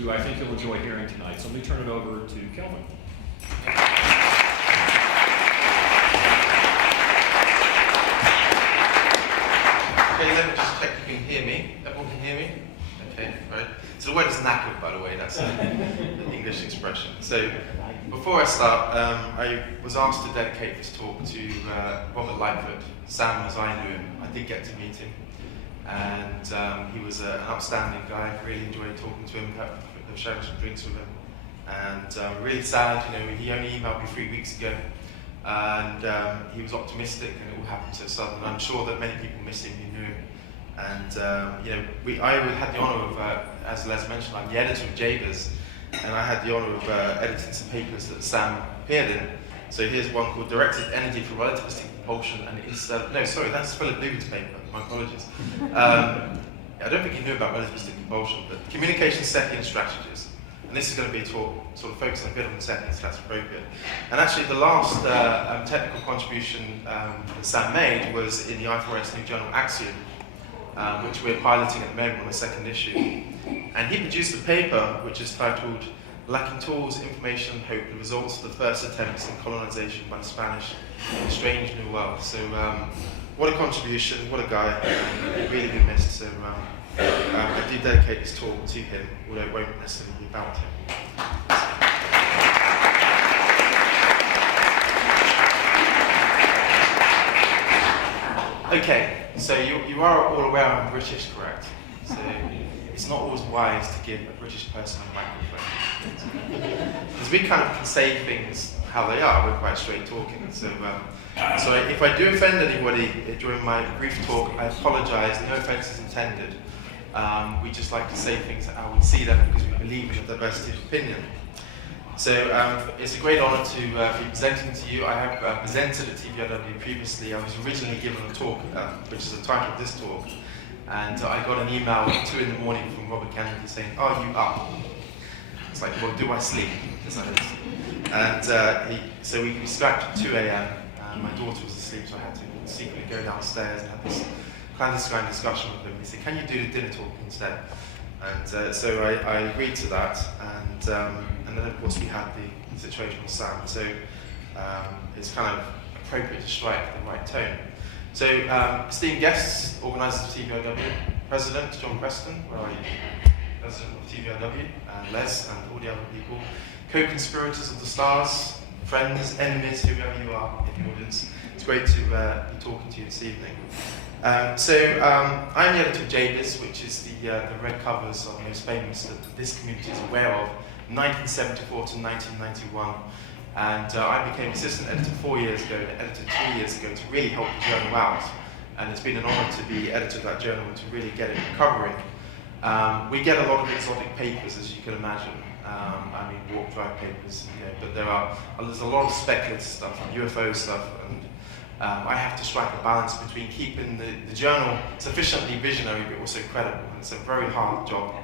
who I think you'll enjoy hearing tonight. So let me turn it over to Kelvin. Okay, let me just check you can hear me. Everyone can hear me? Okay, right. So the word is knackered, by the way, that's an English expression. So before I start, I was asked to dedicate this talk to Robert Lightfoot, Sam as I knew him. I did get to meet him, and he was an outstanding guy. I really enjoyed talking to him, sharing some drinks with him. And really sad, you know, he only emailed me 3 weeks ago, and he was optimistic, and it all happened so sudden. I'm sure that many people miss him who knew him. And you know, I had the honour of, as Les mentioned, I'm the editor of Jabers, and I had the honour of editing some papers that Sam appeared in. So here's one called Directed Energy for Relativistic Propulsion and Interstellar. No, sorry, that's Philip Lubin's paper. My apologies. I don't think you knew about relativistic propulsion, but communication, SETI, and strategies. And this is going to be a talk sort of focusing a bit on the SETI, so that's appropriate. And actually, the last technical contribution that Sam made was in the I4S new journal Axiom, which we're piloting at the moment on the second issue. And he produced a paper which is titled Lacking Tools, Information, Hope, the Results of the First Attempts in Colonization by the Spanish in a Strange New World. So what a contribution, what a guy, really be missed. So I do dedicate this talk to him, although it won't necessarily be about him. Okay, so you are all aware I'm British, correct? So it's not always wise to give a British person a microphone. Because we kind of can say things how they are, we're quite straight talking. So if I do offend anybody during my brief talk, I apologise, no offence is intended. We just like to say things how we see them because we believe in the diversity of opinion. So it's a great honour to be presenting to you. I have presented at TVIW previously. I was originally given a talk, which is the title of this talk, and I got an email at 2 in the morning from Robert Kennedy saying, "Are you up?" It's like, well, do I sleep? And so we scrapped at 2 a.m. My daughter was asleep, so I had to secretly go downstairs and have this clandestine discussion with him. He said, "Can you do the dinner talk instead?" And so I agreed to that, and then of course we had the situation with Sam. So it's kind of appropriate to strike the right tone. So esteemed guests, organisers of TVIW, President John Preston, where are you? President of TVIW, and Les and all the other people, co-conspirators of the stars, friends, enemies, whoever you are in the audience. It's great to be talking to you this evening. I'm the editor of Jabers, which is the red covers are the most famous that this community is aware of, 1974 to 1991. And I became assistant editor 4 years ago, and editor 2 years ago to really help the journal out. And it's been an honour to be editor of that journal and to really get it recovering. We get a lot of exotic papers, as you can imagine. I mean, warp drive papers, you know, but there's a lot of speculative stuff, UFO stuff, and I have to strike a balance between keeping the journal sufficiently visionary but also credible, and it's a very hard job.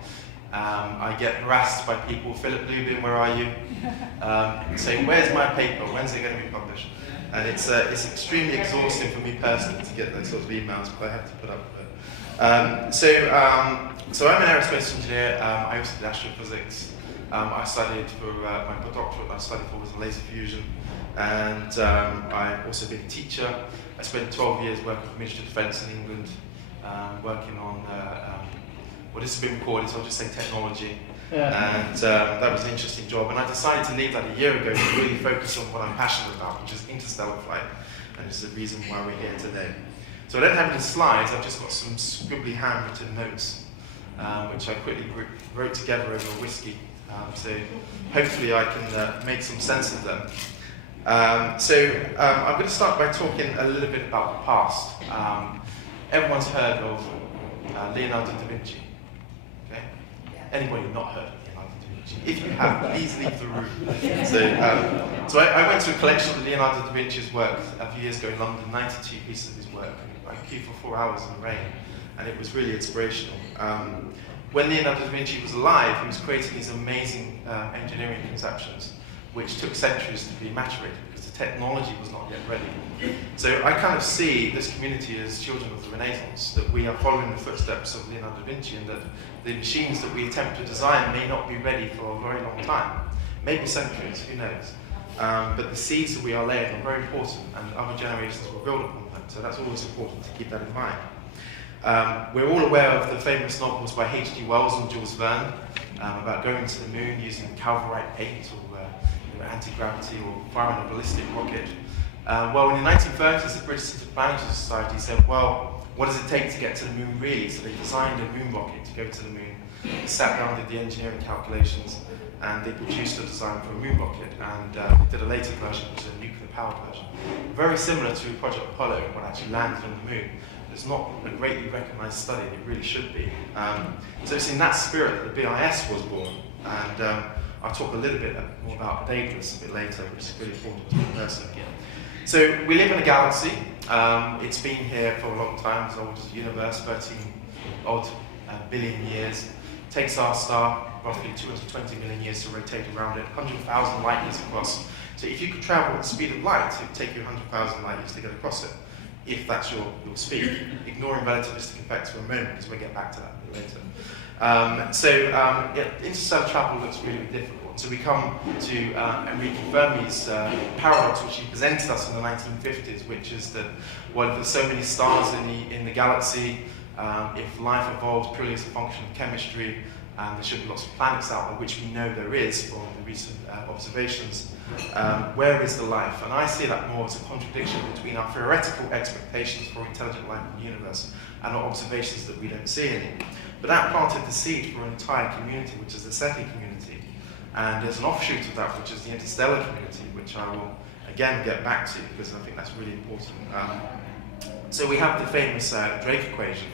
I get harassed by people, Philip Lubin, where are you? Saying, where's my paper, when's it going to be published? And it's extremely exhausting for me personally to get those sorts of emails, but I have to put up with it. So I'm an aerospace engineer, I also did astrophysics. I studied for my doctorate, I studied for was laser fusion. And I've also been a teacher. I spent 12 years working for the Ministry of Defence in England, working on what this has been recorded, so I'll just say technology. Yeah. And that was an interesting job. And I decided to leave that a year ago to really focus on what I'm passionate about, which is interstellar flight. And it's the reason why we're here today. So I don't have any slides, I've just got some scribbly handwritten notes, which I quickly wrote together over a whiskey. So hopefully I can make some sense of them. I'm going to start by talking a little bit about the past. Everyone's heard of Leonardo da Vinci. Okay? Anybody not heard of Leonardo da Vinci? If you have, please leave the room. So I went to a collection of Leonardo da Vinci's work a few years ago in London, 92 pieces of his work. I queued for 4 hours in the rain, and it was really inspirational. When Leonardo da Vinci was alive, he was creating these amazing engineering conceptions. which took centuries to be maturated because the technology was not yet ready. So I kind of see this community as children of the Renaissance, that we are following the footsteps of Leonardo da Vinci, and that the machines that we attempt to design may not be ready for a very long time, maybe centuries, who knows. But the seeds that we are laying are very important, and other generations will build upon them, so that's always important to keep that in mind. We're all aware of the famous novels by H.G. Wells and Jules Verne about going to the moon using Calverite paint or anti-gravity or firing a ballistic rocket. Well, in the 1930s, the British Interplanetary Society said, well, what does it take to get to the moon really? So they designed a moon rocket to go to the moon, they sat down, did the engineering calculations, and they produced a design for a moon rocket, and they did a later version, which is a nuclear-powered version. Very similar to Project Apollo, what actually landed on the moon. It's not a greatly recognised study, it really should be. So it's in that spirit that the BIS was born, and I'll talk a little bit more about Daedalus a bit later, which is really important to the person again. So we live in a galaxy. It's been here for a long time, as old as the universe, 13 odd billion years. It takes our star roughly 220 million years to rotate around it, 100,000 light years across. So if you could travel at the speed of light, it would take you 100,000 light years to get across it, if that's your speed, ignoring relativistic effects for a moment, because we'll get back to that a bit later. Interstellar travel looks really difficult. So we come to Enrico Fermi's paradox, which he presented us in the 1950s, which is that, well, there's so many stars in the galaxy, if life evolves purely as a function of chemistry, there should be lots of planets out there, which we know there is from the recent observations. Where is the life? And I see that more as a contradiction between our theoretical expectations for intelligent life in the universe and our observations that we don't see any. But that planted the seed for an entire community, which is the SETI community. And there's an offshoot of that, which is the Interstellar Community, which I will again get back to, because I think that's really important. So we have the famous Drake equation,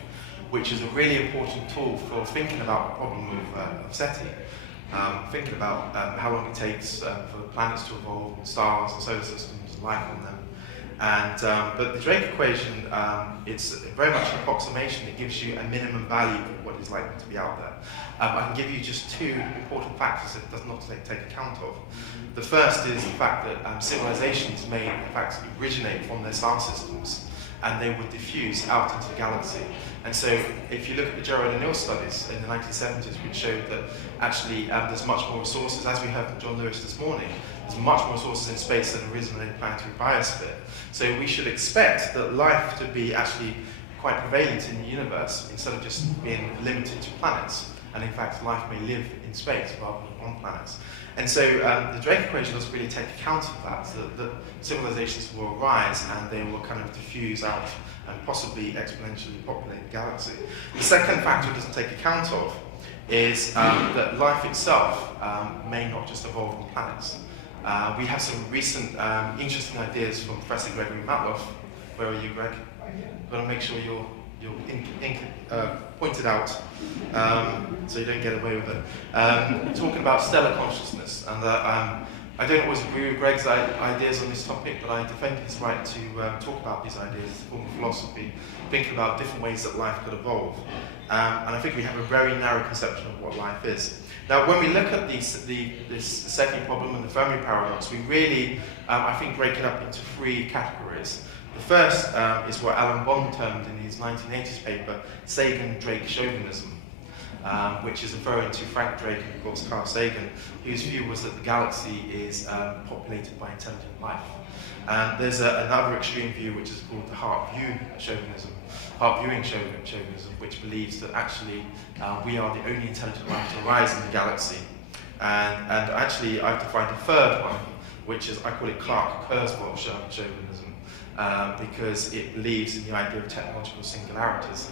which is a really important tool for thinking about the problem of SETI. Thinking about how long it takes for planets to evolve, stars and solar systems, life on them. But the Drake equation, it's very much an approximation. It gives you a minimum value of what is likely to be out there. I can give you just two important factors it does not take account of. The first is the fact that civilizations may, in fact, originate from their star systems, and they would diffuse out into the galaxy. And so if you look at the Gerard and Neil studies in the 1970s, which showed that actually there's much more resources, as we heard from John Lewis this morning, there's much more resources in space than there is in the planetary biosphere. So we should expect that life to be actually quite prevalent in the universe, instead of just being limited to planets. And in fact, life may live in space rather than on planets. And so the Drake equation doesn't really take account of that, that civilizations will arise and they will kind of diffuse out and possibly exponentially populate the galaxy. The second factor it doesn't take account of is that life itself may not just evolve on planets. We have some recent interesting ideas from Professor Gregory Matloff. Where are you, Greg? I've got to make sure you're pointed out so you don't get away with it. Talking about stellar consciousness, and I don't always agree with Greg's ideas on this topic, but I defend his right to talk about these ideas as a form of philosophy, thinking about different ways that life could evolve. And I think we have a very narrow conception of what life is. Now, when we look at this SETI problem and the Fermi paradox, we really, I think, break it up into three categories. The first is what Alan Bond termed in his 1980s paper, Sagan-Drake chauvinism, which is referring to Frank Drake and, of course, Carl Sagan, whose view was that the galaxy is populated by intelligent life. And there's another extreme view, which is called the heart-viewing chauvinism, which believes that actually we are the only intelligent life to arise in the galaxy. And actually, I've defined a third one, which is, I call it Clark-Kurzweil chauvinism. Because it believes in the idea of technological singularities.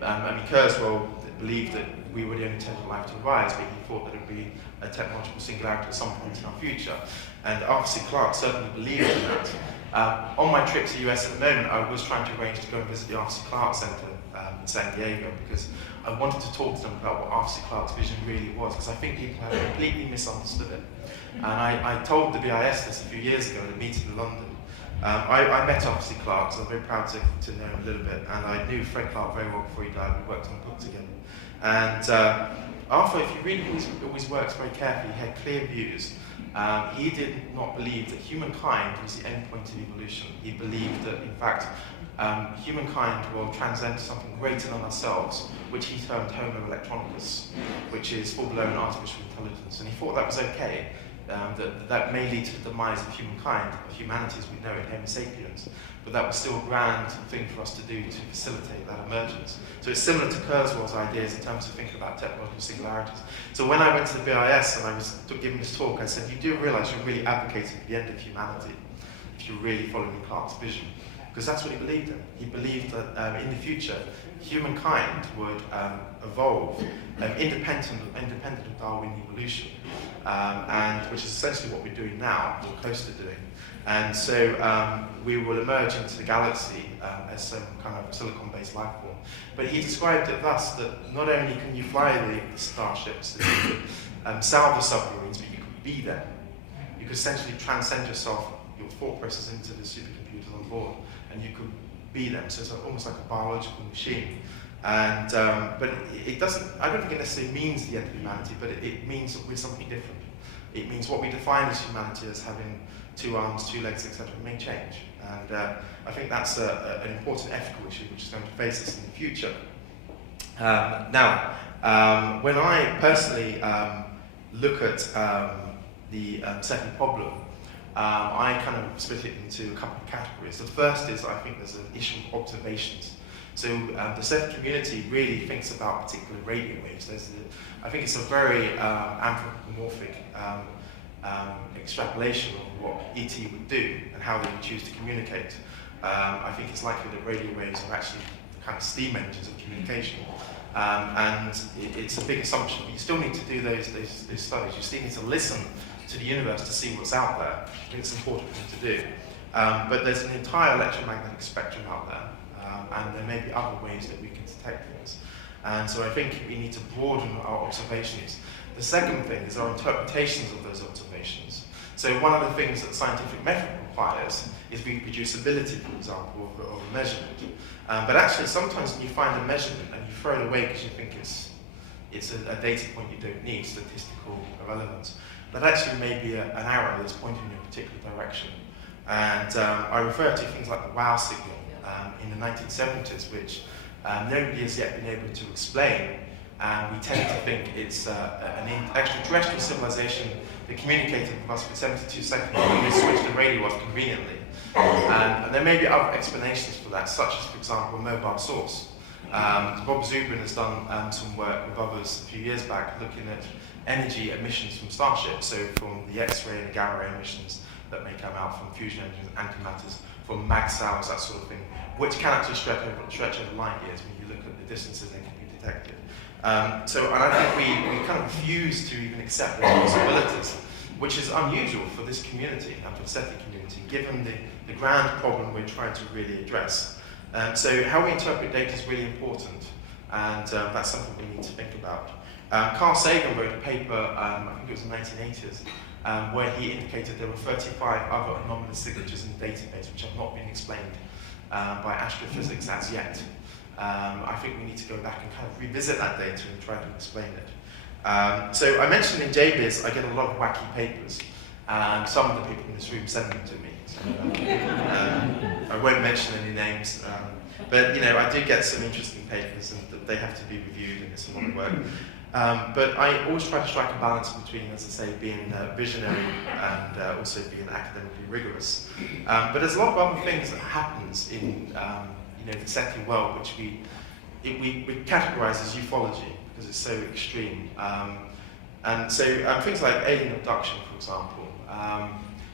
Kurzweil believed that we were the only intelligent life to arise, but he thought that it would be a technological singularity at some point in our future. And Arthur C. Clarke certainly believed in that. On my trip to the US at the moment, I was trying to arrange to go and visit the Arthur C. Clarke Center in San Diego, because I wanted to talk to them about what Arthur C. Clarke's vision really was, because I think people have completely misunderstood it. And I told the BIS this a few years ago at a meeting in London. I met Arthur C. Clarke, so I'm very proud to know him a little bit, and I knew Fred Clarke very well before he died. We worked on a book together. And Arthur, if you read all his works very carefully, he had clear views. He did not believe that humankind was the end point of evolution. He believed that, in fact, humankind will transcend to something greater than ourselves, which he termed Homo electronicus, which is full-blown artificial intelligence. And he thought that was okay, that may lead to the demise of humankind, of humanity as we know it, Homo sapiens, but that was still a grand thing for us to do to facilitate that emergence. So it's similar to Kurzweil's ideas in terms of thinking about technological singularities. So when I went to the BIS and I was giving this talk, I said, you do realise you're really advocating for the end of humanity if you're really following Clarke's vision. Because that's what he believed in. He believed that in the future, humankind would evolve independent of Darwin evolution, and which is essentially what we're doing now, or close to doing. And so we will emerge into the galaxy as some kind of silicon-based life form. But he described it thus, that not only can you fly the starships, that you could sail the submarines, but you could be them. You could essentially transcend yourself, your thought process into the supercomputers on board, and you could be them. So it's almost like a biological machine. And but it doesn't. I don't think it necessarily means the end of humanity, but it means that we're something different. It means what we define as humanity as having 2 arms, 2 legs, etc. may change. And I think that's an important ethical issue which is going to face us in the future. Now, when I personally look at the SETI problem, I kind of split it into a couple of categories. The first is, I think there's an issue of observations. So the SETI community really thinks about particular radio waves. I think it's a very anthropomorphic extrapolation of what ET would do and how they would choose to communicate. I think it's likely that radio waves are actually the kind of steam engines of communication. And it's a big assumption, but you still need to do those studies. You still need to listen to the universe to see what's out there. I think it's an important thing to do. But there's an entire electromagnetic spectrum out there, and there may be other ways that we can detect things. And so I think we need to broaden our observations. The second thing is our interpretations of those observations. So one of the things that scientific method requires is reproducibility, for example, of a measurement. But actually, sometimes when you find a measurement and you throw it away because you think it's a data point you don't need, statistical irrelevance, that actually may be an arrow that's pointing in a particular direction. And I refer to things like the wow signal in the 1970s, which nobody has yet been able to explain. And we tend to think it's an extraterrestrial civilization that communicated with us for 72 seconds and they switched the radio off conveniently. And there may be other explanations for that, such as, for example, a mobile source. Bob Zubrin has done some work with others a few years back looking at energy emissions from starships, so from the X-ray and gamma ray emissions that may come out from fusion engines, antimatters, from mag-cells, that sort of thing, which can actually stretch over light years when you look at the distances they can be detected. And I think we kind of refuse to even accept those possibilities, which is unusual for this community and for the SETI community, given the grand problem we're trying to really address. So how we interpret data is really important, and that's something we need to think about. Carl Sagan wrote a paper, I think it was in the 1980s, where he indicated there were 35 other anomalous signatures in the database which have not been explained by astrophysics as yet. I think we need to go back and kind of revisit that data and try to explain it. So I mentioned in JBiz I get a lot of wacky papers, and some of the people in this room send them to me. So, I won't mention any names, but you know, I do get some interesting papers and they have to be reviewed and it's a lot of work. But I always try to strike a balance between, as I say, being visionary and also being academically rigorous. But there's a lot of other things that happens in you know, the SETI world, which we categorize as ufology because it's so extreme. And so things like alien abduction, for example.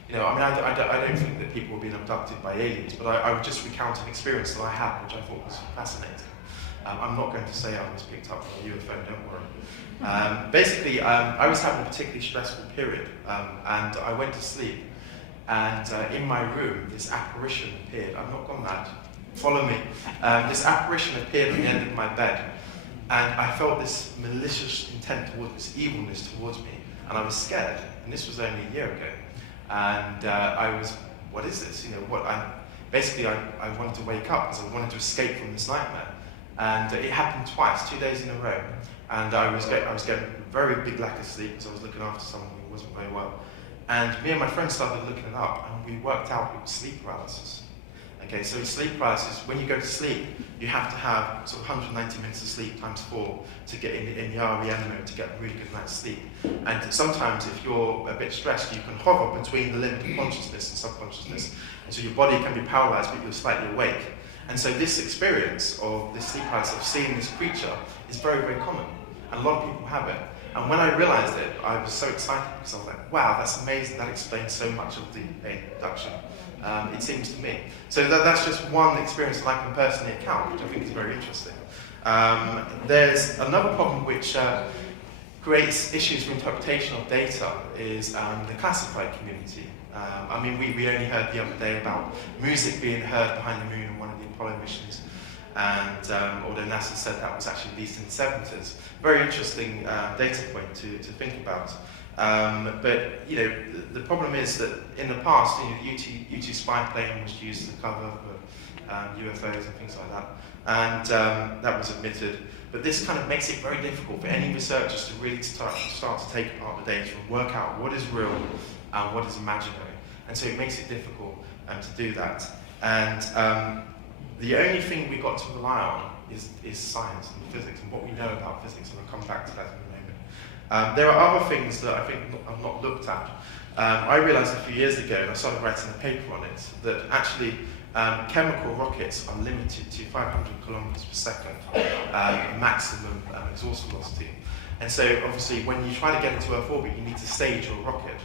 You know, I mean, I don't think that people were being abducted by aliens, but I would just recount an experience that I had, which I thought was fascinating. I'm not going to say I was picked up by a UFO, don't worry. Basically, I was having a particularly stressful period, and I went to sleep, and in my room, this apparition appeared. I've not gone mad. Follow me. This apparition appeared at the end of my bed, and I felt this malicious intent towards this evilness towards me, and I was scared. And this was only a year ago, and I was, what is this? You know, basically I wanted to wake up because I wanted to escape from this nightmare. And it happened twice, 2 days in a row. and I was getting a very big lack of sleep because I was looking after someone who wasn't very well. And me and my friend started looking it up, and we worked out it was sleep paralysis. Okay, so sleep paralysis, when you go to sleep, you have to have sort of 190 minutes of sleep times 4 to get in the REM mode to get a really good night's sleep. And sometimes if you're a bit stressed, you can hover between the limit of consciousness and subconsciousness. And so your body can be paralyzed, but you're slightly awake. And so this experience of this sleep paralysis, of seeing this creature, is very, very common. And a lot of people have it. And when I realized it, I was so excited because I was like, wow, that's amazing. That explains so much of the abduction. It seems to me. So that's just one experience that I can personally account, which I think is very interesting. There's another problem which creates issues for interpretation of data is the classified community. I mean, we only heard the other day about music being heard behind the moon on one of the Apollo missions. And although NASA said that was actually released in the 70s, very interesting data point to think about. But you know, the problem is that in the past, you know, the U-2 spy plane was used as a cover for UFOs and things like that, and that was admitted. But this kind of makes it very difficult for any researchers to really start to take apart the data and work out what is real and what is imaginary. And so it makes it difficult to do that. And the only thing we've got to rely on is science and physics and what we know about physics, and I'll come back to that in a moment. There are other things that I think I've not looked at. I realized a few years ago, and I started writing a paper on it, that actually chemical rockets are limited to 500 kilometers per second, maximum exhaust velocity. And so obviously when you try to get into Earth orbit, you need to stage your rocket.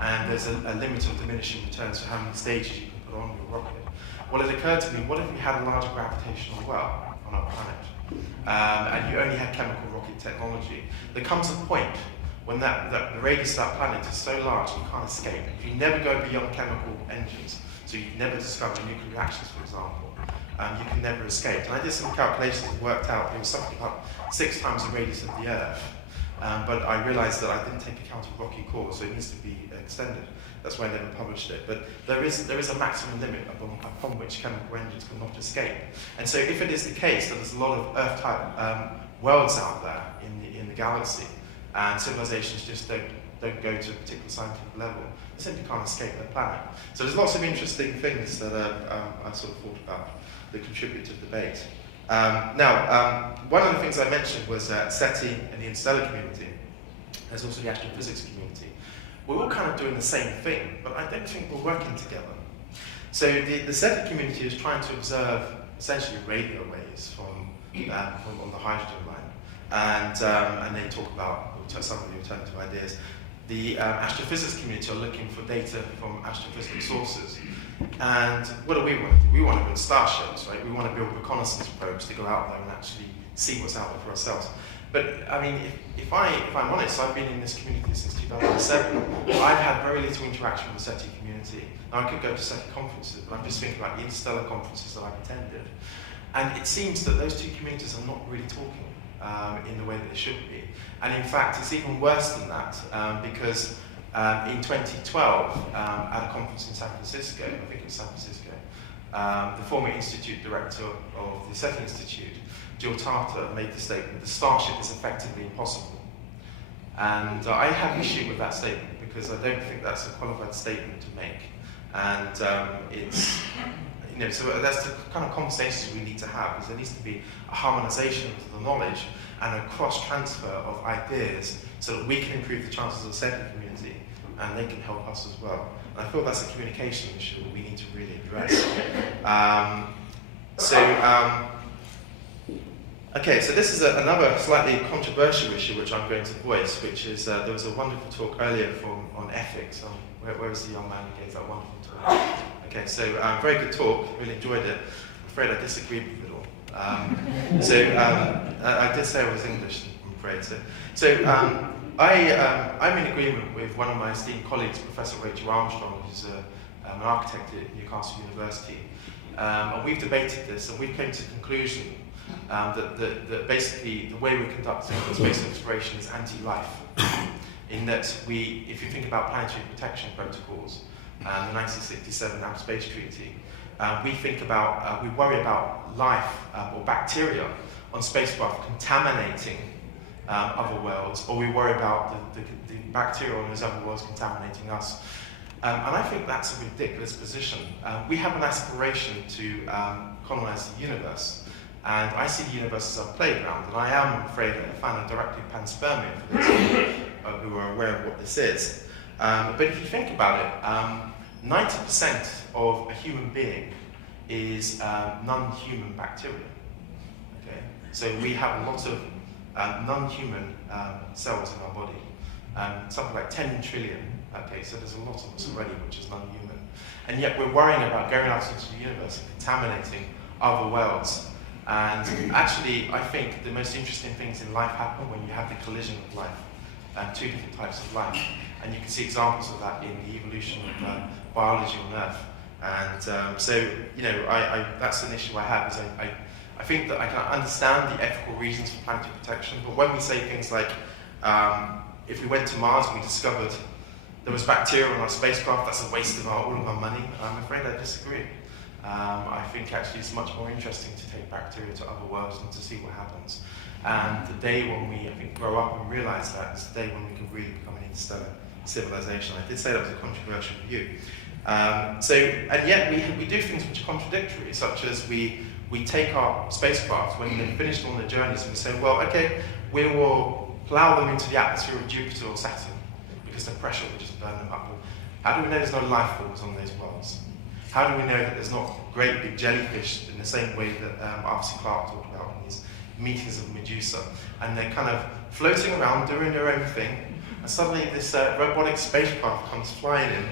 And there's a limit of diminishing returns for how many stages you can put on your rocket. Well, it occurred to me, what if we had a larger gravitational well on our planet? And you only had chemical rocket technology. There comes a point when the radius of that planet is so large you can't escape. If you never go beyond chemical engines, so you never discover nuclear reactions, for example, you can never escape. And I did some calculations and worked out it was something about 6 times the radius of the Earth. But I realized that I didn't take account of rocky cores, so it needs to be extended. That's why I never published it. But there is a maximum limit upon which chemical engines cannot escape. And so if it is the case that there's a lot of Earth-type worlds out there in the galaxy, and civilizations just don't go to a particular scientific level, they simply can't escape their planet. So there's lots of interesting things that I sort of thought about that contribute to the debate. Now, one of the things I mentioned was SETI and the Interstellar Community. There's also the astrophysics community. We're all kind of doing the same thing, but I don't think we're working together. So the SETI community is trying to observe essentially radio waves from on the hydrogen line, and then talk about some of the alternative ideas. The astrophysics community are looking for data from astrophysical sources. And what do we want to do? We want to build starships, right? We want to build reconnaissance probes to go out there and actually see what's out there for ourselves. But I mean, if I'm honest, I've been in this community since 2007. I've had very little interaction with the SETI community. Now, I could go to SETI conferences, but I'm just thinking about the Interstellar conferences that I've attended. And it seems that those two communities are not really talking in the way that they should be. And in fact, it's even worse than that, because in 2012, at a conference in San Francisco, I think it was San Francisco, the former institute director of the SETI Institute, Jill Tarter, made the statement, the Starship is effectively impossible. And I have an issue with that statement because I don't think that's a qualified statement to make. And it's, you know, so that's the kind of conversations we need to have, because there needs to be a harmonization of the knowledge and a cross-transfer of ideas so that we can improve the chances of the SETI community and they can help us as well. And I feel that's a communication issue that we need to really address. Okay, so this is another slightly controversial issue which I'm going to voice, which is there was a wonderful talk earlier on ethics. Where was the young man who gave that wonderful talk? Okay, so very good talk, really enjoyed it. I'm afraid I disagreed with it all. I did say I was English, I'm afraid. I'm in agreement with one of my esteemed colleagues, Professor Rachel Armstrong, who's an architect at Newcastle University. And we've debated this, and we've come to the conclusion that basically the way we're conducting space exploration is anti-life. In that if you think about planetary protection protocols, the 1967 Outer Space Treaty, we worry about life or bacteria on spacecraft contaminating other worlds, or we worry about the bacteria on those other worlds contaminating us. And I think that's a ridiculous position. We have an aspiration to colonize the universe, and I see the universe as our playground, and I am afraid a fan of directly panspermia for those who are aware of what this is. But if you think about it, 90% of a human being is non-human bacteria. Okay? So we have a lot of non-human cells in our body, something like 10 trillion. Okay, so there's a lot of us already which is non-human. And yet we're worrying about going out into the universe and contaminating other worlds. And actually, I think the most interesting things in life happen when you have the collision of life, two different types of life. And you can see examples of that in the evolution of biology on Earth. And so, you know, that's an issue I have, is I think that I can understand the ethical reasons for planetary protection, but when we say things like, if we went to Mars and we discovered there was bacteria on our spacecraft, that's a waste of all of our money, I'm afraid I disagree. I think actually it's much more interesting to take bacteria to other worlds and to see what happens. And the day when we, I think, grow up and realize that is the day when we can really become an interstellar civilization. I did say that was a controversial view. And yet we do things which are contradictory, such as we take our spacecraft when they've finished on their journeys and we say, well, okay, we will plow them into the atmosphere of Jupiter or Saturn because the pressure will just burn them up. How do we know there's no life forms on those worlds? How do we know that there's not great big jellyfish in the same way that Arthur Clarke talked about in these meetings of Medusa? And they're kind of floating around doing their own thing, and suddenly this robotic spacecraft comes flying in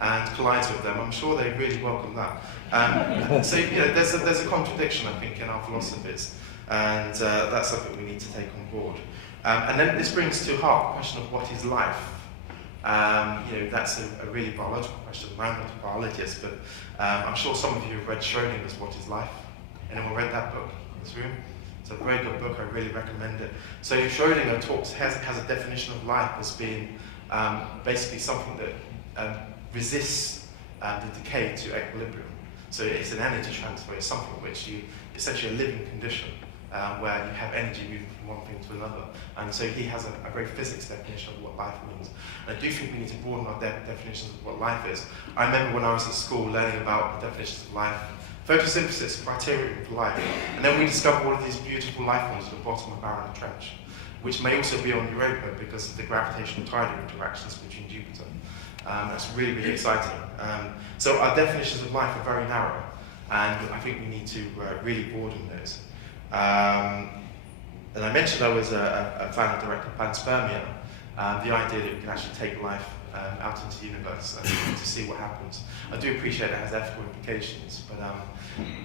and collides with them. I'm sure they really welcome that. So you know, there's a contradiction, I think, in our philosophies, and that's something we need to take on board. And then this brings to heart the question of what is life. You know, that's a really biological question. I'm not a biologist, but I'm sure some of you have read Schrodinger's What is Life? Anyone read that book in this room? It's a very good book, I really recommend it. So Schrodinger has a definition of life as being basically something that resists the decay to equilibrium. So it's an energy transfer, it's something which essentially a living condition where you have energy moving from one thing to another. And so he has a very physics definition of what life means. And I do think we need to broaden our definitions of what life is. I remember when I was at school learning about the definitions of life, photosynthesis, criterion for life. And then we discovered all of these beautiful life forms at the bottom of Barrow Trench, which may also be on Europa because of the gravitational tidal interactions between Jupiter. That's really, really exciting. So our definitions of life are very narrow, and I think we need to really broaden those. And I mentioned I was a fan of direct panspermia, the idea that we can actually take life out into the universe and to see what happens. I do appreciate it has ethical implications, but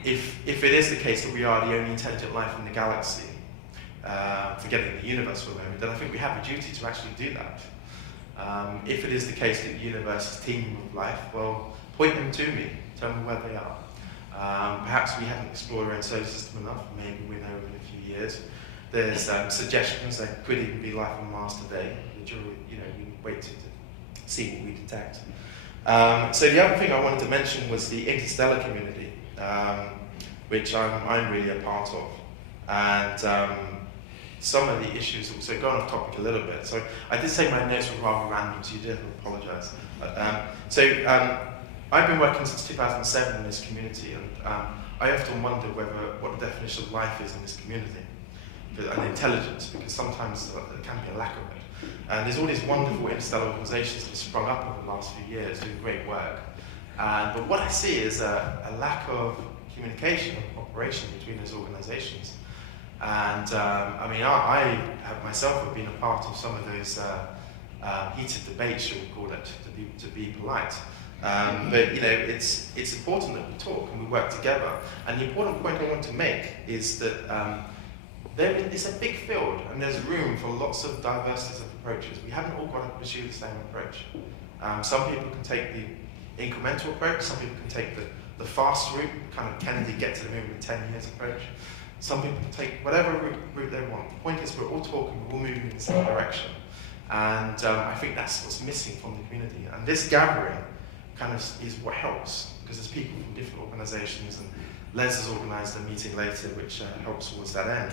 if it is the case that we are the only intelligent life in the galaxy, forgetting the universe for a moment, then I think we have a duty to actually do that. If it is the case that the universe is teeming with life, well, point them to me, tell me where they are. Perhaps we haven't explored our own solar system enough, maybe we'll know in a few years. There's suggestions there could even be life on Mars today, which are, you know, we wait to see what we detect. So the other thing I wanted to mention was the Interstellar Community, which I'm really a part of. And some of the issues, so going off topic a little bit. So I did say my notes were rather random, so you did apologise. I've been working since 2007 in this community, and I often wonder what the definition of life is in this community, and intelligence, because sometimes there can be a lack of it. And there's all these wonderful interstellar organisations that have sprung up over the last few years doing great work. But what I see is a lack of communication and cooperation between those organisations. And I mean, I have myself been a part of some of those heated debates, shall we call it, to be polite. But you know, it's important that we talk and we work together. And the important point I want to make is that it's a big field, and there's room for lots of diversities of approaches. We haven't all got to pursue the same approach. Some people can take the incremental approach. Some people can take the fast route, kind of Kennedy get to the moon in 10 years approach. Some people can take whatever route they want. The point is we're all talking, we're all moving in the same direction. And I think that's what's missing from the community. And this gathering kind of is what helps, because there's people from different organisations, and Les has organised a meeting later which helps towards that end.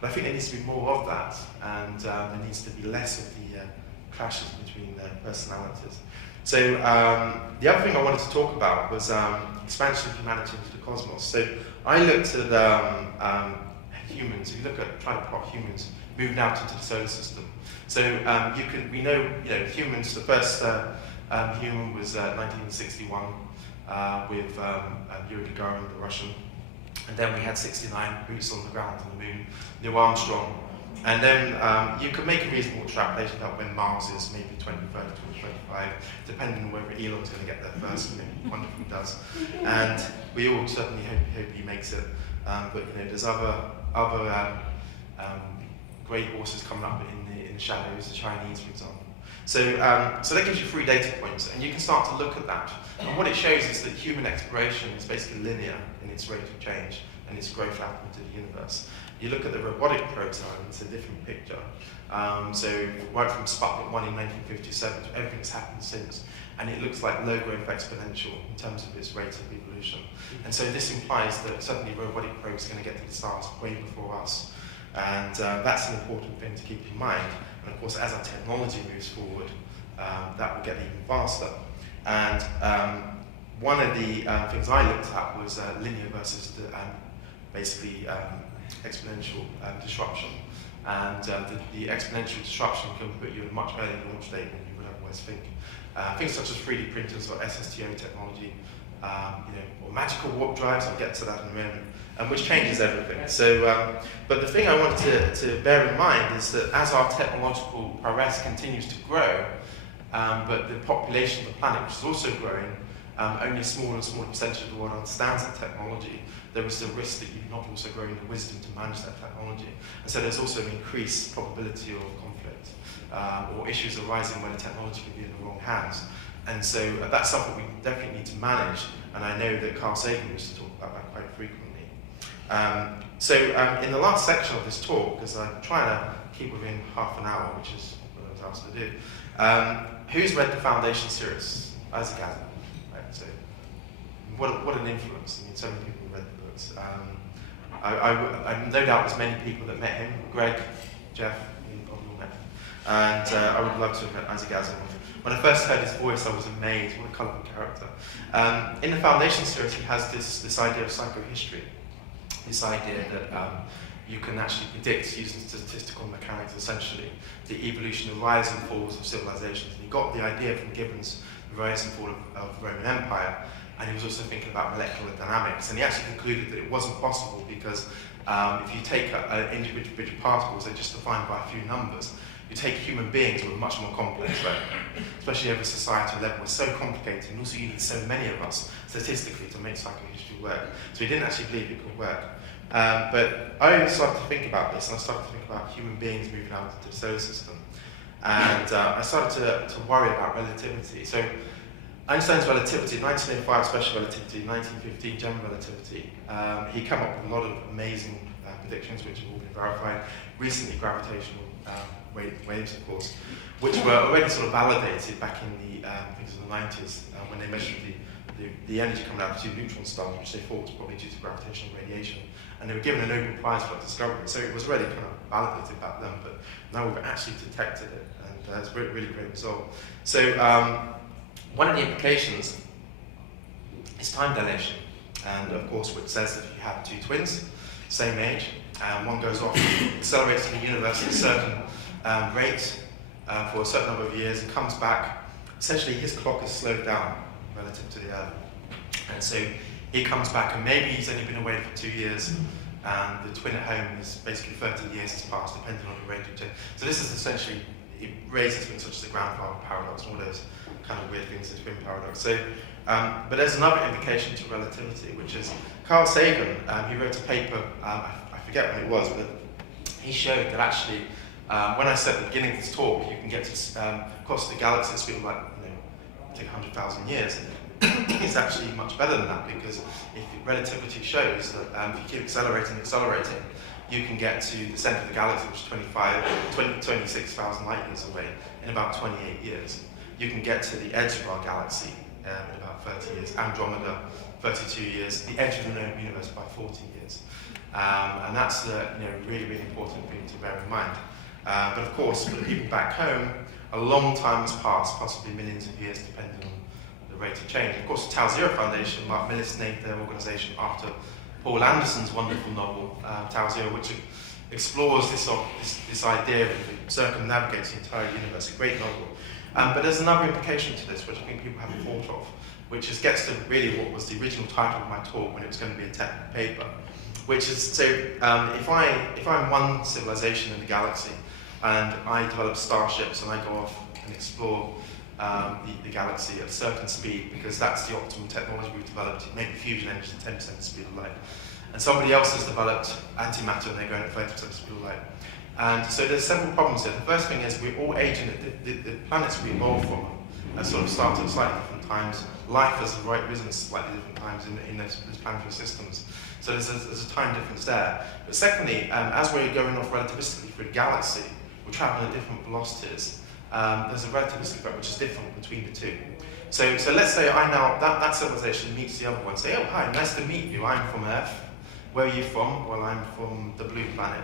But I think there needs to be more of that, and there needs to be less of the clashes between personalities. So the other thing I wanted to talk about was expansion of humanity into the cosmos. So I looked at humans. If you try to plot humans moving out into the solar system. So we know humans. The first human was 1961 with Yuri Gagarin, the Russian. And then we had 69 boots on the ground on the moon, Neil Armstrong. And then you could make a reasonable extrapolation about when Mars is, maybe 2030, 2025, depending on whether Elon's going to get there first, maybe one of them does. And we all certainly hope he makes it. But there's other great horses coming up in the shadows, the Chinese, for example. So that gives you 3 data points, and you can start to look at that. And what it shows is that human exploration is basically linear in its rate of change and its growth out into the universe. You look at the robotic probes, it's a different picture. So right from Sputnik 1 in 1957 to everything that's happened since, and it looks like low growth exponential in terms of its rate of evolution. And so this implies that certainly robotic probes are going to get to the stars way before us. And that's an important thing to keep in mind. And of course, as our technology moves forward, that will get even faster. And one of the things I looked at was linear versus basically exponential disruption. And the exponential disruption can put you in a much better launch date than you would otherwise think. Things such as 3D printers or SSTO technology, or magical warp drives, I'll get to that in a moment, which changes everything. So, but the thing I wanted to bear in mind is that as our technological prowess continues to grow, but the population of the planet, which is also growing, only a smaller and smaller percentage of the world understands that technology, there is the risk that you're not also growing the wisdom to manage that technology. And so there's also an increased probability of conflict, or issues arising where the technology can be in the wrong hands. And so that's something we definitely need to manage, and I know that Carl Sagan used to talk about that quite frequently. In the last section of this talk, because I'm trying to keep within half an hour, which is what I was asked to do, who's read the Foundation series? Isaac Asimov. Right, so what an influence. I mean, so many people read the books. I no doubt there's many people that met him. Greg, Jeff, you probably all met him. And I would love to have met Isaac Asimov. When I first heard his voice, I was amazed. What a colourful character. In the Foundation series, he has this idea of psychohistory. This idea that you can actually predict, using statistical mechanics, essentially, the evolution, the rise and falls of civilizations. And he got the idea from Gibbon's rise and fall of the Roman Empire, and he was also thinking about molecular dynamics. And he actually concluded that it wasn't possible because if you take individual particles, they're just defined by a few numbers. You take human beings with much more complex, but especially over societal level, we're so complicated, and also you need so many of us statistically to make psychohistory work. So he didn't actually believe it could work. But I started to think about this, and I started to think about human beings moving out into the solar system. And I started to worry about relativity. So Einstein's relativity, 1905 special relativity, 1915 general relativity, he came up with a lot of amazing predictions which have all been verified. Recently, gravitational waves, of course, which were already sort of validated back in the I think it was in the 90s when they measured the energy coming out of 2 neutron stars, which they thought was probably due to gravitational radiation, and they were given a Nobel Prize for that discovery. So it was already kind of validated back then, but now we've actually detected it, and it's a really, really great result. So one of the implications is time dilation, and of course, which says that if you have 2 twins, same age, and one goes off, accelerates in the universe at a certain rate for a certain number of years, and comes back, essentially his clock is slowed down relative to the Earth. And so he comes back, and maybe he's only been away for 2 years, and the twin at home is basically 30 years has passed, depending on the rate of change. So this is essentially, it raises things such as the grandfather paradox and all those kind of weird things, the twin paradox. So, but there's another implication to relativity, which is Carl Sagan, he wrote a paper, I forget when it was, but he showed that actually, when I said at the beginning of this talk, you can get to across the galaxy at speed of like, take 100,000 years. It's actually much better than that, because if relativity shows that if you keep accelerating, you can get to the center of the galaxy, which is 26,000 light years away, in about 28 years. You can get to the edge of our galaxy in about 30 years. Andromeda, 32 years. The edge of the known universe by 40 years. And that's really, really important thing to bear in mind. But of course, for the people back home, a long time has passed, possibly millions of years, depending on the rate of change. Of course, the Tau Zero Foundation, Mark Millis named their organisation after Paul Anderson's wonderful novel, Tau Zero, which explores this idea of circumnavigating the entire universe. A great novel. But there's another implication to this, which I think people haven't thought of, which gets to really what was the original title of my talk when it was going to be a technical paper, which is, so if I'm one civilization in the galaxy, and I develop starships and I go off and explore the galaxy at a certain speed, because that's the optimal technology we've developed, maybe fusion engine at 10% the speed of light. And somebody else has developed antimatter and they're going at 30% the speed of light. And so there's several problems here. The first thing is we're all aging at the planets we evolved from have sort of started at slightly different times. Life has risen at slightly different times in those planetary systems. So there's a time difference there. But secondly, as we're going off relativistically through the galaxy, we're traveling at different velocities. There's a relativistic effect which is different between the two. So let's say that civilization meets the other one. Say, oh, hi, nice to meet you. I'm from Earth. Where are you from? Well, I'm from the blue planet,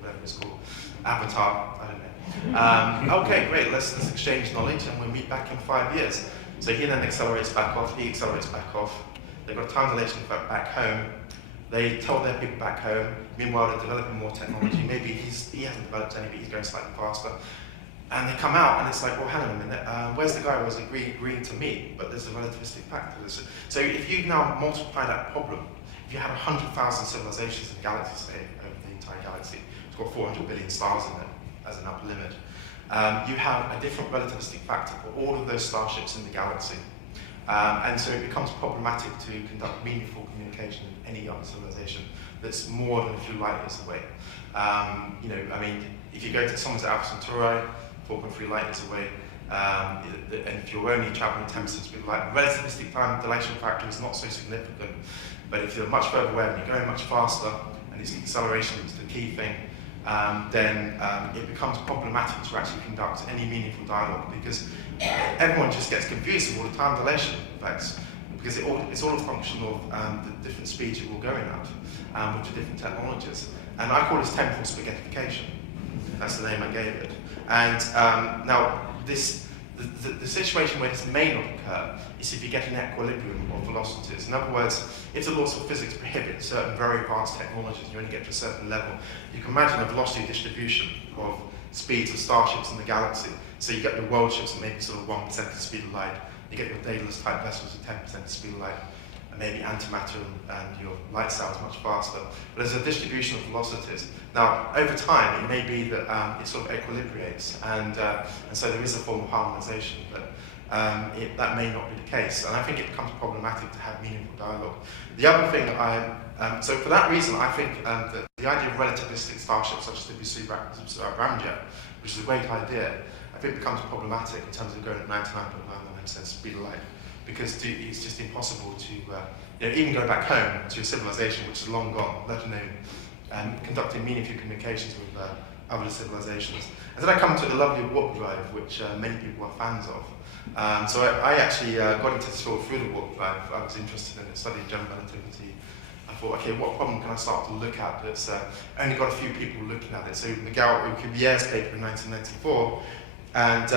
whatever it's called. Avatar, I don't know. Okay, great, let's exchange knowledge and we'll meet back in 5 years. So he then accelerates back off, he accelerates back off. They've got a time dilation effect back home. They told their people back home. Meanwhile, they're developing more technology. Maybe he hasn't developed any, but he's going slightly faster. And they come out and it's like, well, hang on a minute, where's the guy who was agreeing to meet? But there's a relativistic factor. So if you now multiply that problem, if you had 100,000 civilizations in the galaxy, say, over the entire galaxy, it's got 400 billion stars in it as an upper limit, you have a different relativistic factor for all of those starships in the galaxy. And so it becomes problematic to conduct meaningful communication with any other civilization that's more than a few light years away. If you go to someone's Alpha Centauri, 4.3 light years away, and if you're only traveling 10% speed of light, the relativistic time dilation factor is not so significant. But if you're much further away and you're going much faster, and this acceleration is the key thing, then it becomes problematic to actually conduct any meaningful dialogue, because everyone just gets confused with all the time dilation effects, because it's all a function of the different speeds you're all going at, with the different technologies. And I call this temporal spaghettification. That's the name I gave it. And now the situation where this may not occur is if you get an equilibrium of velocities. In other words, if the laws of physics prohibit certain very advanced technologies, you only get to a certain level, you can imagine a velocity distribution of speeds of starships in the galaxy. So you get the world ships at maybe sort of 1% of the speed of light, you get your Daedalus type vessels at 10% of the speed of light, and maybe antimatter and your light sails much faster. But there's a distribution of velocities. Now, over time, it may be that it sort of equilibrates, and so there is a form of harmonization, but that may not be the case. And I think it becomes problematic to have meaningful dialogue. The other thing so for that reason, I think that the idea of relativistic starships such as the Ramjet, which is a great idea, I think becomes problematic in terms of going at 99.99% speed of light. Because it's just impossible to even go back home to a civilization which is long gone, let alone conducting meaningful communications with other civilizations. And then I come to the lovely warp drive, which many people are fans of. So I actually got into this field through the warp drive. I was interested in it, studying general relativity. I thought, okay, what problem can I start to look at that's only got a few people looking at it? So Miguel Alcubierre's paper in 1994, and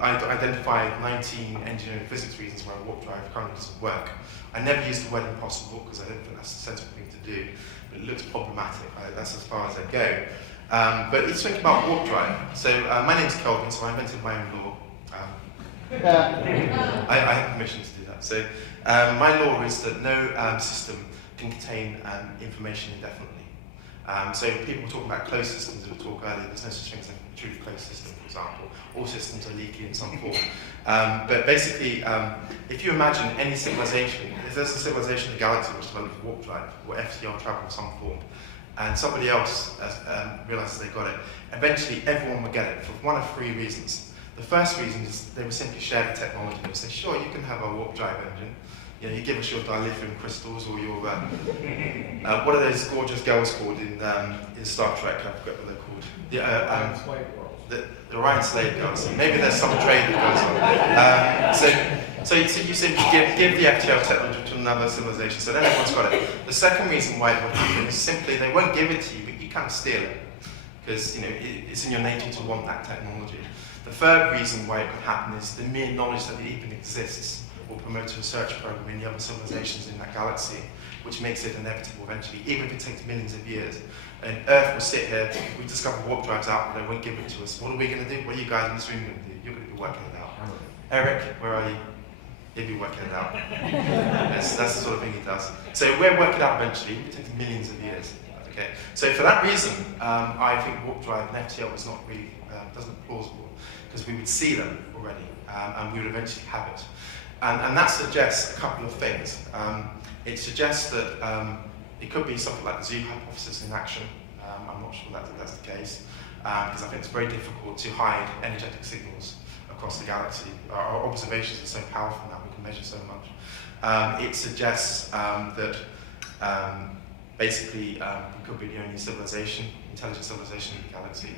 I identified 19 engineering physics reasons why a warp drive currently doesn't work. I never used the word impossible because I don't think that's a sensible thing to do, but it looks problematic. That's as far as I go. But let's think about warp drive. So my name's Kelvin, so I invented my own law. I have permission to do that. So my law is that no system can contain information indefinitely. So people were talking about closed systems in the talk earlier. There's no such thing as a truly closed system, for example. All systems are leaky in some form. But basically, if you imagine any civilization, if there's a civilization in the galaxy which developed warp drive or FTL travel in some form, and somebody else realizes they got it, eventually everyone will get it for one of three reasons. The first reason is they will simply share the technology. They will say, sure, you can have a warp drive engine. You give us your dilithium crystals or your, what are those gorgeous girls called in Star Trek? I forgot what they're called. The Orion slave girls. Maybe there's some trade that goes on. So you simply give the FTL technology to another civilization, so then everyone's got it. The second reason why it would happen is simply they won't give it to you, but you can't steal it, because it's in your nature to want that technology. The third reason why it could happen is the mere knowledge that it even exists will promote a research program in the other civilizations in that galaxy, which makes it inevitable eventually, even if it takes millions of years. And Earth will sit here, we discover warp drives out, but they won't give it to us. What are we going to do? What are you guys in this room going to do? You're going to be working it out. Eric, where are you? He'll be working it out. That's the sort of thing he does. So we're working it out eventually. It takes millions of years. Okay. So for that reason, I think warp drive and FTL is not really doesn't look plausible, because we would see them already, and we would eventually have it. And that suggests a couple of things. It suggests that it could be something like the zoo hypothesis in action. I'm not sure that that's the case, because I think it's very difficult to hide energetic signals across the galaxy. Our observations are so powerful now, we can measure so much. It suggests that basically we could be the only civilization, intelligent civilization in the galaxy,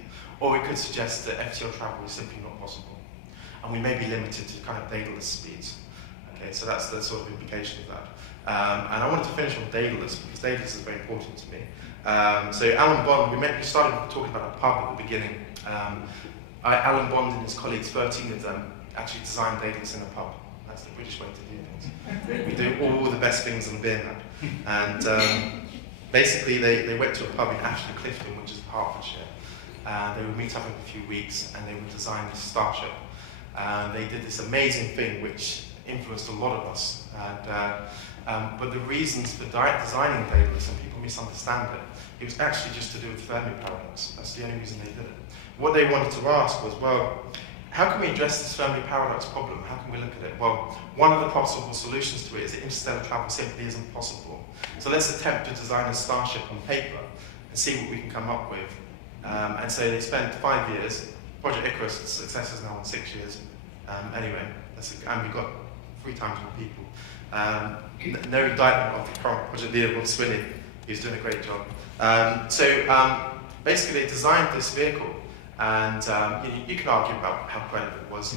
or it could suggest that FTL travel is simply not possible, and we may be limited to kind of daedalus speeds. Okay, so that's the sort of implication of that. And I wanted to finish on daedalus, because daedalus is very important to me. So Alan Bond, we started talking about a pub at the beginning. Alan Bond and his colleagues, 13 of them, actually designed daedalus in a pub. That's the British way to do things. We do all the best things on beer night. And basically they went to a pub in Ashley Clifton, which is Hertfordshire. They would meet up in a few weeks and they would design this starship. They did this amazing thing which influenced a lot of us. But the reasons for designing daedalus, and people misunderstand it was actually just to do with Fermis Paradox. That's the only reason they did it. What they wanted to ask was, well, how can we address this Fermi Paradox problem? How can we look at it? Well, one of the possible solutions to it is that interstellar travel simply isn't possible. So let's attempt to design a starship on paper and see what we can come up with. And so they spent 5 years. Project Icarus, the success is now in 6 years. Anyway, and we got 3 times more people. No indictment of the current project leader, Rob Swinney. He's doing a great job. Basically, they designed this vehicle, and you can argue about how credible it was.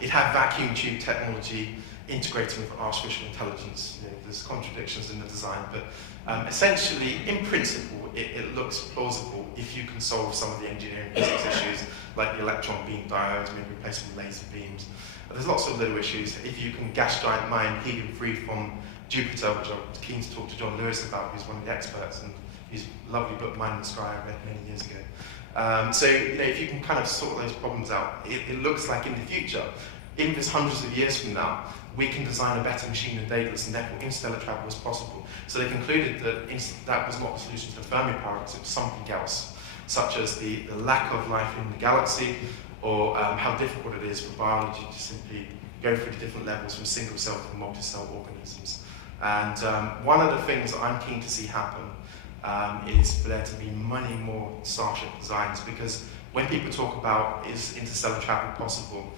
It had vacuum tube technology integrated with artificial intelligence. There's contradictions in the design, but essentially, in principle, it looks plausible if you can solve some of the engineering physics issues, like the electron beam diodes, maybe replacement laser beams. There's lots of little issues. If you can gas giant mine helium-3 from Jupiter, which I was keen to talk to John Lewis about, who's one of the experts, and his lovely book, Mind in the Sky, I read many years ago. So if you can kind of sort those problems out, it looks like in the future, even if it's hundreds of years from now, we can design a better machine than Daedalus, and therefore interstellar travel is possible. So they concluded that that was not the solution to the Fermi Paradox, it was something else, such as the lack of life in the galaxy, or how difficult it is for biology to simply go through the different levels from single cell to multi-cell organisms. And one of the things that I'm keen to see happen is for there to be many more starship designs, because when people talk about is interstellar travel possible,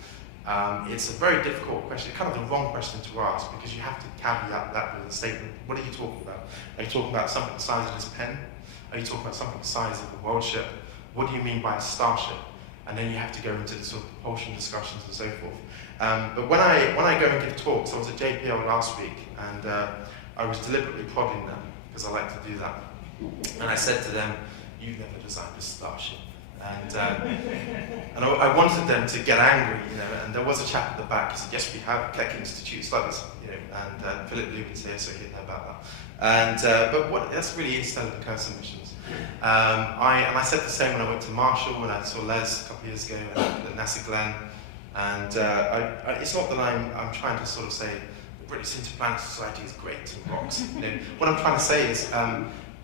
it's a very difficult question, kind of the wrong question to ask, because you have to caveat that with a statement. What are you talking about? Are you talking about something the size of this pen? Are you talking about something the size of a world ship? What do you mean by a starship? And then you have to go into the sort of propulsion discussions and so forth. But when I go and give talks, I was at JPL last week, and I was deliberately prodding them, because I like to do that. And I said to them, "You've never designed a starship." And I wanted them to get angry, and there was a chap at the back who said, "Yes, we have Keck Institute studies," and Philip Lubin's here, so he'll know about that. But that's really interstellar precursor missions. I said the same when I went to Marshall, when I saw Les a couple of years ago at NASA Glen. And it's not that I'm trying to sort of say the British Interplanetary Society is great and rocks. What I'm trying to say is,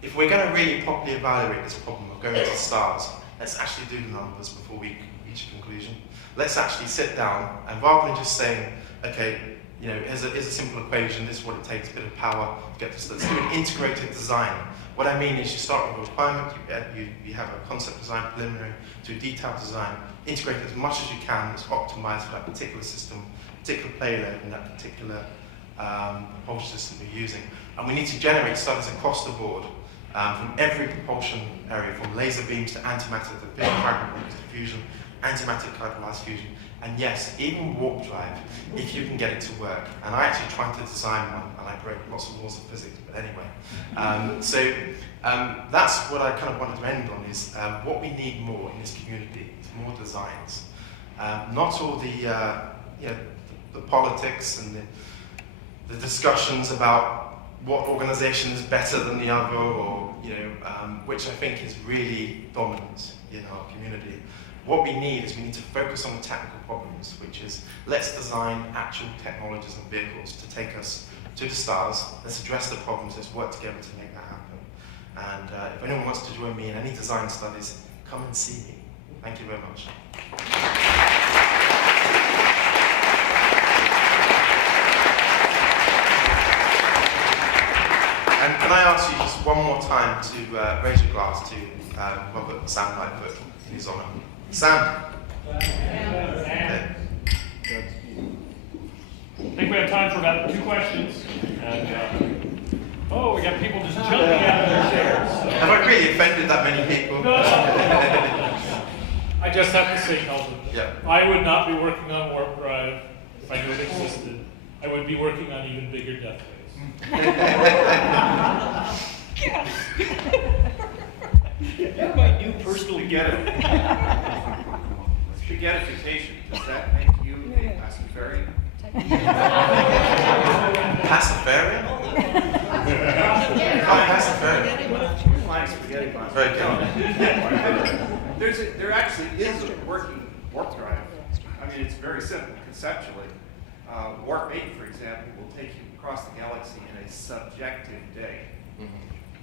if we're going to really properly evaluate this problem of going to the stars, let's actually do the numbers before we reach a conclusion. Let's actually sit down, and rather than just saying, okay, here's a simple equation, this is what it takes, a bit of power to get this. Let's do an integrated design. What I mean is you start with a requirement, you have a concept design, preliminary, to a detailed design, integrate as much as you can that's optimized for that particular system, particular payload, and that particular propulsion system you're using. And we need to generate studies across the board from every propulsion area, from laser beams to antimatter to big fragment diffusion, antimatter catalyzed fusion, And yes, even warp drive, if you can get it to work. And I actually tried to design one, and I broke lots of laws of physics, but anyway. That's what I kind of wanted to end on, is what we need more in this community is more designs. Not all the politics and the discussions about what organization is better than the other, or which I think is really dominant in our community. What we need is we need to focus on the technical problems, which is let's design actual technologies and vehicles to take us to the stars. Let's address the problems. Let's work together to make that happen. And if anyone wants to join me in any design studies, come and see me. Thank you very much. And can I ask you just one more time to raise your glass to Robert Sam Lightfoot in his honour. Sam. Okay. I think we have time for about 2 questions. And, we got people just jumping out of their chairs. So. Have I really offended that many people? No. I just have to say, Kelvin, Yeah. I would not be working on warp drive if I knew it existed. I would be working on even bigger death rays. You're my new personal Spaghettification, does that make you a Pastafarian? Pastafarian? Oh, Pastafarian. Flying spaghetti monster. Very good. There actually is a working warp drive. I mean, it's very simple conceptually. Warp 8, for example, will take you across the galaxy in a subjective day.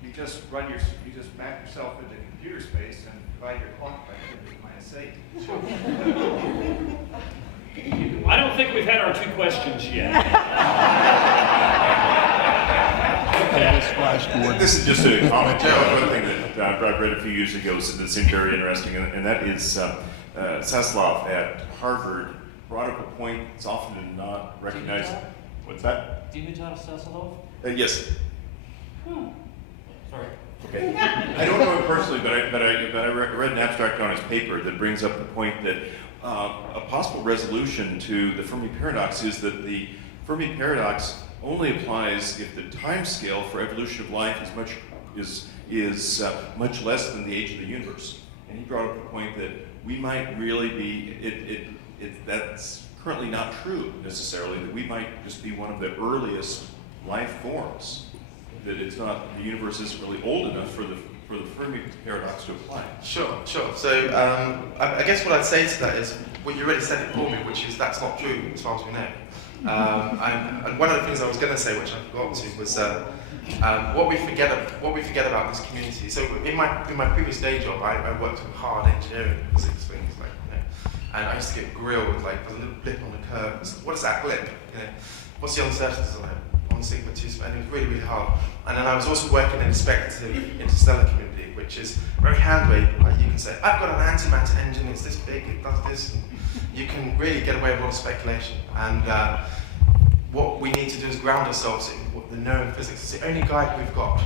You just map yourself into computer space and divide your clock by 50 -8. I don't think we've had our 2 questions yet. This is just a comment. One thing that I read a few years ago that seemed very interesting, and that is Saslov at Harvard brought up a point that's often not recognized. What's that? Dimitar Sasalov? Yes. Sorry. Okay. I don't know him personally, but I read an abstract on his paper that brings up the point that a possible resolution to the Fermi Paradox is that the Fermi Paradox only applies if the time scale for evolution of life is much less than the age of the universe. And he brought up the point that we might really be that's currently not true necessarily. That we might just be one of the earliest life forms. That it's not, the universe isn't really old enough for the Fermi Paradox to apply. Sure. So I guess what I'd say to that is, well, you already said it for me, which is that's not true as far as we know. And one of the things I was going to say, which I forgot to, was what we forget about this community. So in my previous day job, I worked on hard engineering physics things, and I used to get grilled with a little blip on the curve. What is that blip? What's the uncertainties on it? 1 sigma, 2 sigma, and it was really, really hard. And then I was also working in the speculative Interstellar Community, which is very hand-wavy. You can say, I've got an antimatter engine, it's this big, it does this, and you can really get away with a lot of speculation. And what we need to do is ground ourselves in what the known physics is. The only guide we've got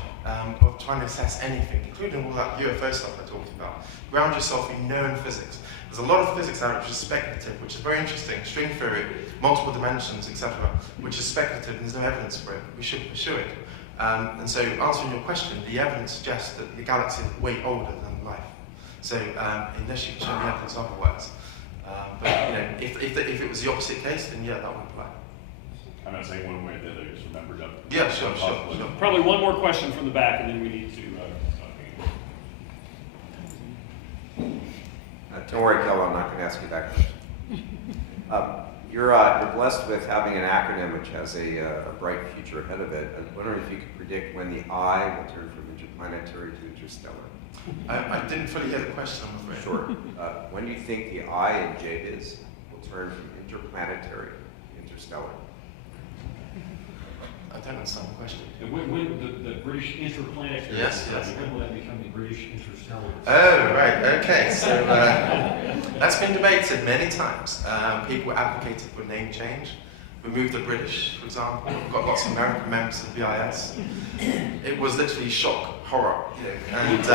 of trying to assess anything, including all that UFO stuff I talked about. Ground yourself in known physics. There's a lot of physics out there which is speculative, which is very interesting. String theory, multiple dimensions, etc., which is speculative and there's no evidence for it. We should pursue it. And so, answering your question, the evidence suggests that the galaxy is way older than life. So, unless you can show the evidence otherwise. But if it was the opposite case, then yeah, that would apply. I'm not saying one way or the other, just remembered up. Yeah, sure. Probably one more question from the back, and then we need to. Don't worry, Kel, I'm not going to ask you that question. You're blessed with having an acronym which has a bright future ahead of it. I'm wondering if you could predict when the I will turn from interplanetary to interstellar. I didn't fully hear the question, I'm afraid. Sure. When do you think the I in JBiz will turn from interplanetary to interstellar? I don't understand the question. When the British interplanetary, Yes. when will that become the British interstellar? Oh, right, okay. So that's been debated many times. People advocated for name change. remove the British, for example. We've got lots of American members of the BIS. It was literally shock, horror, and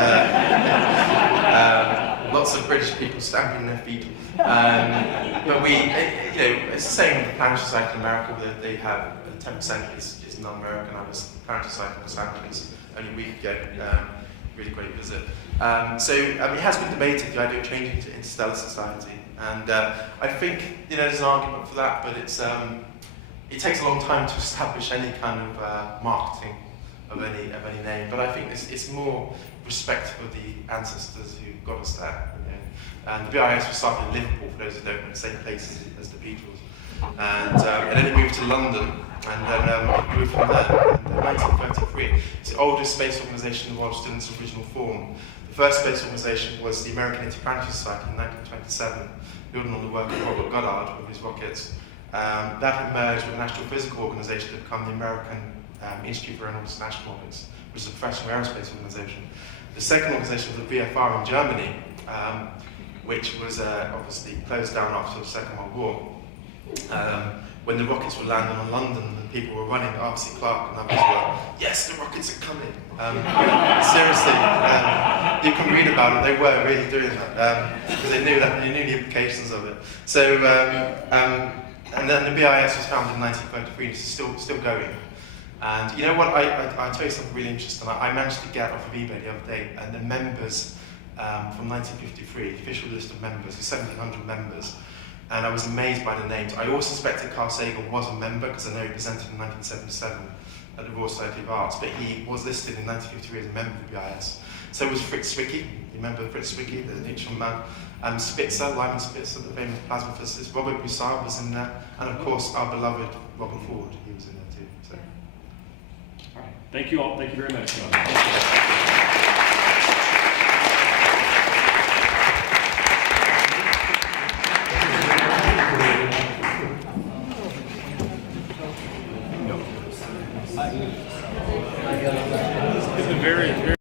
lots of British people stamping their feet. But we, it's the same with the Planetary Society in America, where they have 10% is non-American. I was Planetary Society in Los Angeles only a week ago. Really great visit. So it has been debated, the idea of changing to Interstellar Society, and I think there's an argument for that, but it takes a long time to establish any kind of marketing of any name. But I think it's more respect for the ancestors who got us there. And the BIS was started in Liverpool, for those who don't know, the same place as the Beatles, and then it moved to London. And then moved from there. And in 1933, it's the oldest space organisation in the world still in its original form. The first space organisation was the American Interplanetary Society in 1927, building on the work of Robert Goddard with his rockets. That emerged with the National Physical Organisation to become the American Institute for Aeronautics and Astronautics, which is a professional aerospace organisation. The second organisation was the VFR in Germany, which was obviously closed down after the Second World War. When the rockets were landing on London and people were running, Arcee Clarke and others were, yes, the rockets are coming. Seriously, you can read about it, they were really doing that, because they knew the implications of it. So, and then the BIS was founded in 1933, and it's still going. And you know what, I'll tell you something really interesting. I managed to get off of eBay the other day, and the members from 1953, the official list of members, 1,700 members, and I was amazed by the names. I always suspected Carl Sagan was a member, because I know he presented in 1977 at the Royal Society of Arts, but he was listed in 1953 as a member of the BIS. So was Fritz Zwicky, you remember Fritz Zwicky, the neutron man, Spitzer, Lyman Spitzer, the famous plasma physicist, Robert Broussard was in there, and of course our beloved Robert Ford, he was in there too. So. All right. Thank you all. Thank you very much. It's a very